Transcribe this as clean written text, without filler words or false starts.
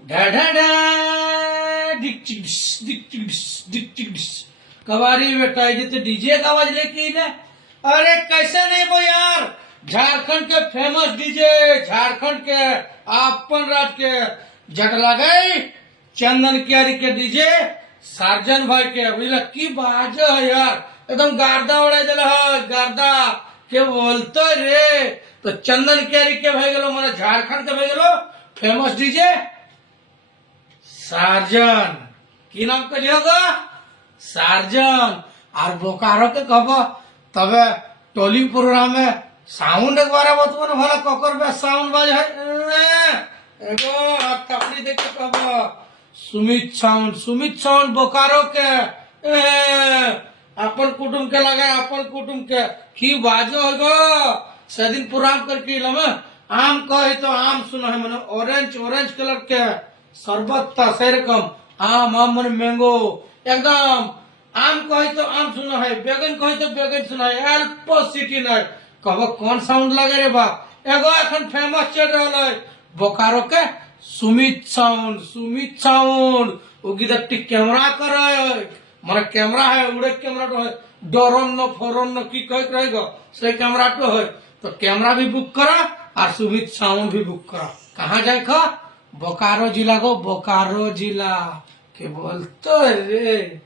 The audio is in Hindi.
ढा ढा ढा डिक चिक डिस, डिक चिक डिस, डिक चिक डिस। कवारी बेटा ये तो डीजे का आवाज लेके ही ना। अरे कैसे नहीं वो यार, झारखंड के फेमस डीजे, झारखंड के आपन राज के जट गई चंदन क्यारी के डीजे सार्जन भाई के बुझल की बाजो है यार, एकदम गार्दा उड़ा जल है गार्दा के बोलते रे। तो चंदन क्यारी के भाई गेलो माने झारखंड के भाई गेलो फेमस डीजे सार्जन। की नाम करिएगा सार्जन। और बोकारो के कब तबे टोली प्रोग्राम में साउंड एक बार बतवन भला ककर बे साउंड बाज है एगो हाथ तपड़ी देख के कब सुमित साउंड बोकारो के अपन कुटुम के लगा अपन कुटुम के की बाजो होगो सेदिन प्रोग्राम करके लम आम कहे तो आम सुनो है मन ऑरेंज ऑरेंज कलर के शरबत था सेरकम आम आम मन मैंगो एकदम आम कहे तो आम सुना है बैगन कहे तो बैगन सुना है एल्पो सिटी नहीं कब कौन साउंड लगे रे बाप एगो एखन फेमस चल रहा है बोकारो के सुमित साउंड वो गिदर टी कैमरा करे माने कैमरा है उड़े कैमरा तो है डरन न फरन न की कह रहेगा से कैमरा तो है तो कैमरा भी बुक करा और सुमित साउंड भी बुक करा। कहाँ जाए खा बोकारो जिला को बोकारो जिला के बोलते रे।